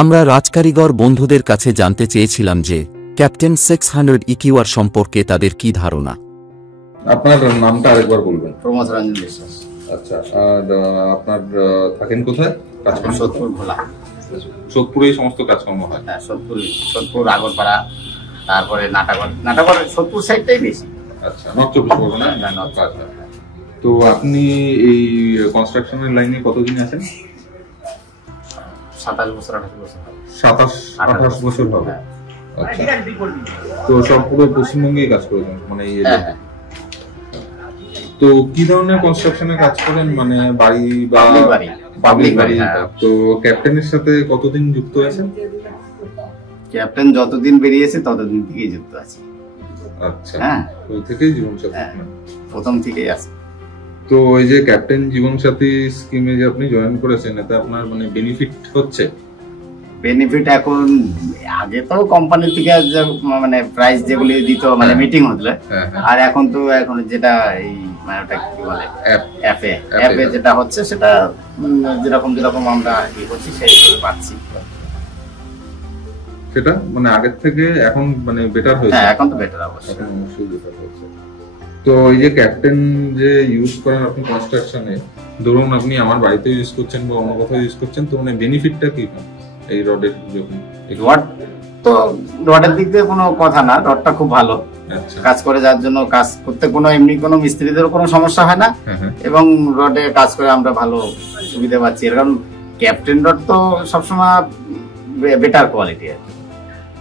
আমরা রাজকারিগর বন্ধুদের কাছে জানতে চেয়েছিলাম যে ক্যাপ্টেন 600 ইকিউআর সম্পর্কে তাদের কি ধারণা। আপনার নামটা আরেকবার বলবেন। প্রমোদ রঞ্জন বিশ্বাস। আচ্ছা, আর আপনার থাকেন কোথায়? কাজ করেন সোদপুর ভোলা। সোদপুরেই সমস্ত কাজকর্ম হয়? হ্যাঁ, সোদপুর আগরপাড়া, তারপরে নাটাগড় সোদপুর সাইডটাই বেশি। আচ্ছা, নর্থ চব্বিশ পরগনা। তো আপনি এই কনস্ট্রাকশনের লাইনে কতদিন আছেন? 27 বছর 28 বছর। 27-28 বছর হবে। আচ্ছা, তো সব পুরো পশ্চিমবঙ্গেই কাজ করেছেন মানে এই এলাকায়? তো কি ধরনের কনস্ট্রাকশনে কাজ করেন, মানে বাড়ি বা পাবলিক বাড়ি? তো ক্যাপ্টেনের সাথে কতদিন যুক্ত আছেন? ক্যাপ্টেন যতদিন বেরিয়েছে ততদিন থেকেই যুক্ত আছে। আচ্ছা, ওই থেকেই জীবন সাথী প্রথম থেকেই আছে। তো এই যে ক্যাপ্টেন জীবন সাথী স্কিমে যে আপনি জয়েন করেছেন, এতে আপনার মানে বেনিফিট হচ্ছে? বেনিফিট এখন আগে তো কোম্পানি থেকে মানে প্রাইস যেগুলি দিত মানে মিটিং হলে, আর এখন তো এখন যেটা এই মানে ওটা কি বলে অ্যাপে যেটা হচ্ছে সেটা যেরকম আমরা ই করছি সেইভাবে পাচ্ছি। সেটা মানে আগের থেকে এখন মানে বেটার হয়েছে? হ্যাঁ, এখন তো বেটার অবশ্যই। এখন অবশ্যই বেটার হচ্ছে। তো এই যে ক্যাপ্টেন যে ইউজ করেন আপনি কনস্ট্রাকশনে, ধরুন আপনি আমার বাড়িতে ইউজ করছেন বা অন্য কোথাও ইউজ করছেন, তো মানে বেনিফিটটা কি পান এই রডের? যখন রড তো রডের দিক দিয়ে কোনো কথা না, রডটা খুব ভালো কাজ করে, যার জন্য কাজ করতে কোনো এমনি কোনো মিস্ত্রিদের কোনো সমস্যা হয় না, এবং রডে কাজ করে আমরা ভালো সুবিধা পাচ্ছি। কারণ ক্যাপ্টেন রড তো সবসময় বেটার কোয়ালিটি।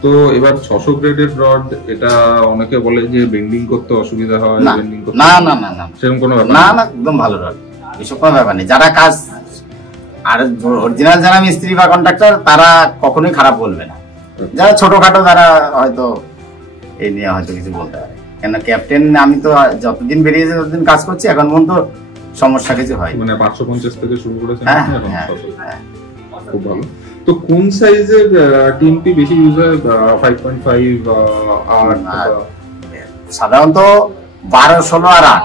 তো এবার 600 গ্রেডের রড, এটা অনেকে বলে যে বেন্ডিং করতে অসুবিধা হয়, বেন্ডিং করতে না সেরকম কোনো ব্যাপার না, একদম ভালো রড, এসব কোনো ব্যাপার নেই। যারা কাজ আর অরিজিনাল যারা মিস্ত্রি বা কন্ট্রাক্টর তারা কখনোই খারাপ বলবে না। যারা ছোটখাটো তারা হয়তো এই নিয়ে হয়তো কিছু বলতে পারে, কেন ক্যাপ্টেন আমি তো যতদিন বেরিয়েছে ততদিন কাজ করছি, এখন পর্যন্ত সমস্যা কিছু হয় মানে 550 থেকে শুরু করেছেন? খুব ভালো। তো কোন সাইজের টিএমপি বেশি ইউজ হয়? 5.5 বা 8? সাধারণত 12, 16 আর 8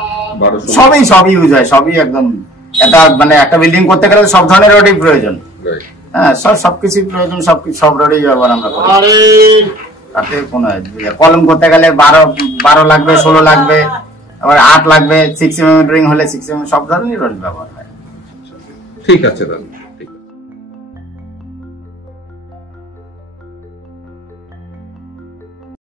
সবই ইউজ হয়, সবই একদম। এটা মানে একটা বিল্ডিং করতে গেলে সব ধরনের রডই প্রয়োজন। হ্যাঁ, সবকিছু প্রয়োজন, সব রডই ব্যবহার আমরা করি। তাতে কোনো কলম করতে গেলে 12 লাগবে, 16 লাগবে, আবার 8 লাগবে, 6 mm রিং হলে 6 mm, সব ধরনের রড ব্যবহার হয়। ঠিক আছে দাদা।